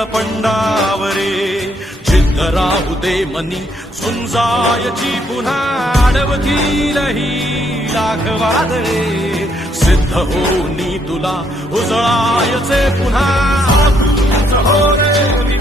रणपंडावरे जिद्द राहू दे मनी सुंजायची पुन्हा अडवतील ही लाखवादळे सिद्ध होनी तुला उजळायचे पुन्हा हो रे